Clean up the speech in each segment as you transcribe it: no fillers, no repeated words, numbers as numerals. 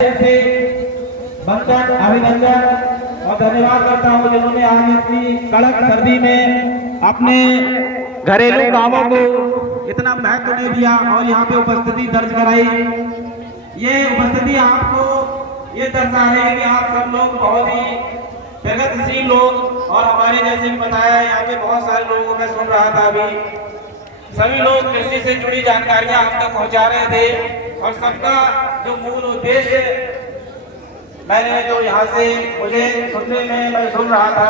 से बनकर अभिनंदन और धन्यवाद करता हूँ जिन्होंने आज इतनी कड़क सर्दी में अपने घरेलू कामों को इतना महत्व नहीं दिया और यहाँ पे उपस्थिति दर्ज कराई। ये उपस्थिति आपको ये दर्शा रही है कि आप सब लोग बहुत ही प्रगतिशील लोग और हमारे जैसे बताया यहाँ पे बहुत सारे लोगों को मैं सुन रहा था अभी, सभी लोग कृषि से जुड़ी जानकारियां आप तक पहुंचा रहे थे और सबका जो मूल उद्देश्य मैंने जो यहाँ से मुझे सुनने में मैं सुन रहा था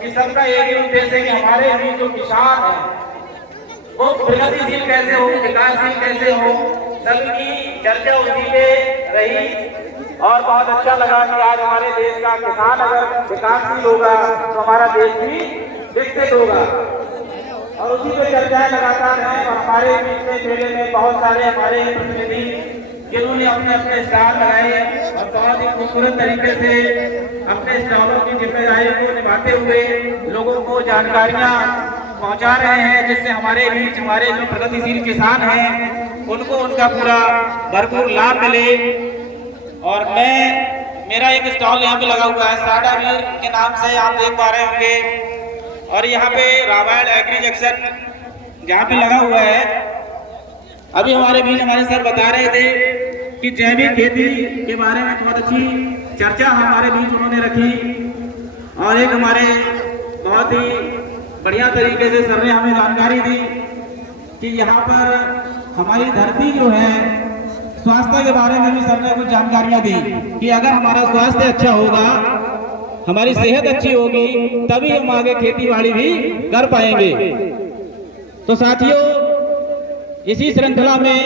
कि सबका एक ही उद्देश्य है कि हमारे भी जो किसान है वो प्रगतिशील कैसे हो, विकासशील कैसे हो, सबकी चर्चा उसी पे रही। और बहुत अच्छा लगा कि आज हमारे देश का किसान अगर विकासशील होगा तो हमारा देश भी विकसित होगा और उसी पे चर्चाएं लगातार हैं। और हमारे बीच में मेले में बहुत सारे हमारे प्रतिनिधि जिन्होंने अपने अपने स्टॉल लगाए और बहुत ही खूबसूरत तरीके से अपने स्टॉलों की जिम्मेदारी को निभाते हुए लोगों को जानकारियां पहुंचा रहे हैं, जिससे हमारे बीच हमारे जो प्रगतिशील किसान हैं उनको उनका पूरा भरपूर लाभ मिले। और मेरा एक स्टॉल यहाँ पे लगा हुआ है साडा वीर के नाम से, आप देख पा रहे होंगे। और यहाँ पे रामायण एग्री जंक्शन जहाँ पे लगा हुआ है, अभी हमारे बीच हमारे सर बता रहे थे कि जैविक खेती के बारे में बहुत अच्छी चर्चा हमारे बीच उन्होंने रखी और एक हमारे बहुत ही बढ़िया तरीके से सर ने हमें जानकारी दी कि यहाँ पर हमारी धरती जो है स्वास्थ्य के बारे में भी सर ने कुछ जानकारियां दी कि अगर हमारा स्वास्थ्य अच्छा होगा, हमारी सेहत अच्छी होगी, तभी हम आगे खेती बाड़ी भी कर पाएंगे। तो साथियों, इसी श्रृंखला में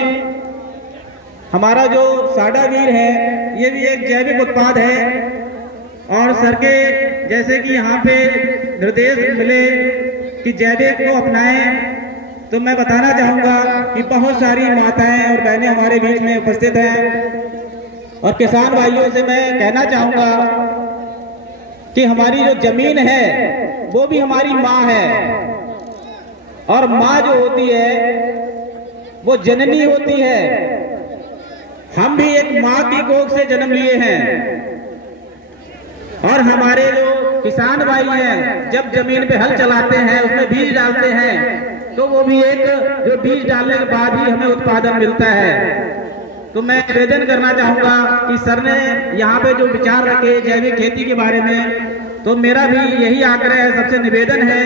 हमारा जो साडा वीर है ये भी एक जैविक उत्पाद है और सर के जैसे कि यहाँ पे निर्देश मिले कि जैविक को अपनाएं, तो मैं बताना चाहूँगा कि बहुत सारी माताएं और बहनें हमारे बीच में उपस्थित हैं और किसान भाइयों से मैं कहना चाहूँगा कि हमारी जो जमीन है वो भी हमारी माँ है और माँ जो होती है वो जननी होती है। हम भी एक माँ की कोख से जन्म लिए हैं और हमारे जो किसान भाई हैं जब जमीन पे हल चलाते हैं, उसमें बीज डालते हैं, तो वो भी एक जो बीज डालने के बाद ही हमें उत्पादन मिलता है। तो मैं निवेदन करना चाहूँगा कि सर ने यहाँ पे जो विचार रखे जैविक खेती के बारे में, तो मेरा भी यही आग्रह है, सबसे निवेदन है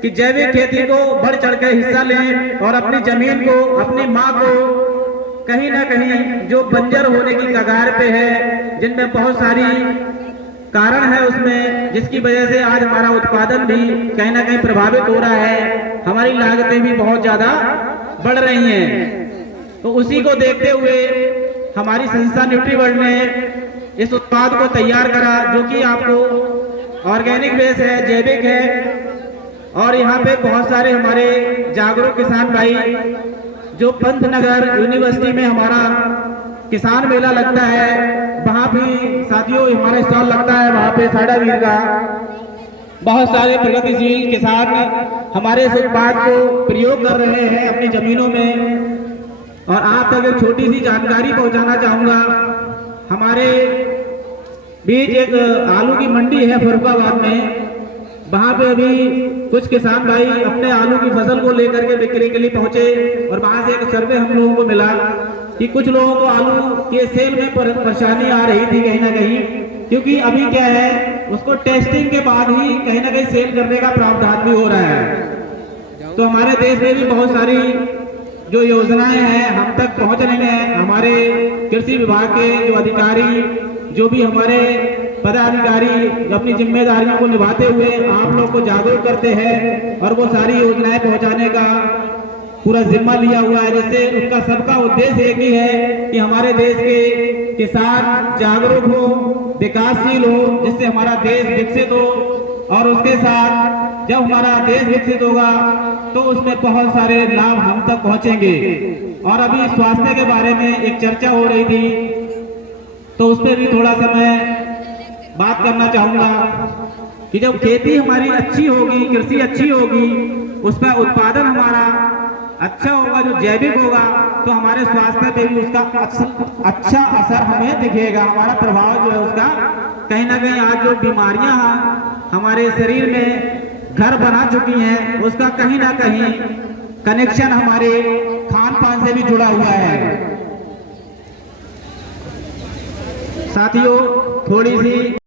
कि जैविक खेती को बढ़ चढ़ के हिस्सा लें और अपनी जमीन को, अपनी माँ को कहीं ना कहीं जो बंजर होने की कगार पे है, जिनमें बहुत सारी कारण है उसमें, जिसकी वजह से आज हमारा उत्पादन भी कहीं ना कहीं प्रभावित हो रहा है, हमारी लागतें भी बहुत ज्यादा बढ़ रही हैं। तो उसी को देखते हुए हमारी संस्था न्यूट्रीवर्ल्ड ने इस उत्पाद को तैयार करा जो कि आपको ऑर्गेनिक बेस है, जैविक है। और यहाँ पे बहुत सारे हमारे जागरूक किसान भाई जो पंतनगर यूनिवर्सिटी में हमारा किसान मेला लगता है, वहाँ भी साथियों हमारा स्टॉल लगता है, वहाँ पे साडा वीर का बहुत सारे प्रगतिशील किसान हमारे इस उत्पाद को प्रयोग कर रहे हैं अपनी जमीनों में। और आप तक एक छोटी सी जानकारी पहुंचाना चाहूँगा, हमारे बीच एक आलू की मंडी है फरुखाबाद में, वहाँ पे अभी कुछ किसान भाई अपने आलू की फसल को लेकर के बिक्री के लिए पहुंचे और वहाँ से एक सर्वे हम लोगों को मिला कि कुछ लोगों को आलू के सेल में परेशानी आ रही थी कहीं ना कहीं, क्योंकि अभी क्या है उसको टेस्टिंग के बाद ही कहीं ना कहीं सेल करने का प्रावधान भी हो रहा है। तो हमारे देश में भी बहुत सारी जो योजनाएं हैं हम तक पहुंच रही हैं। हमारे कृषि विभाग के जो अधिकारी, जो भी हमारे पदाधिकारी अपनी जिम्मेदारियों को निभाते हुए आप लोग को जागरूक करते हैं और वो सारी योजनाएं पहुंचाने का पूरा जिम्मा लिया हुआ है, जिससे उनका सबका उद्देश्य एक ही है कि हमारे देश के किसान जागरूक हो, विकासशील हो, जिससे हमारा देश विकसित हो। और उसके साथ जब हमारा देश विकसित होगा तो उसमें बहुत सारे लाभ हम तक पहुंचेंगे। और अभी स्वास्थ्य के बारे में एक चर्चा हो रही थी, तो उस पर भी थोड़ा सा मैं बात करना चाहूँगा कि जब खेती हमारी अच्छी होगी, कृषि अच्छी होगी, उसका उत्पादन हमारा अच्छा होगा, जो जैविक होगा, तो हमारे स्वास्थ्य पे भी उसका अच्छा असर हमें दिखेगा, हमारा प्रभाव जो है उसका कहीं ना कहीं आज जो बीमारियां हमारे शरीर में घर बना चुकी हैं उसका कहीं ना कहीं कनेक्शन हमारे खान पान से भी जुड़ा हुआ है। साथियों थोड़ी सी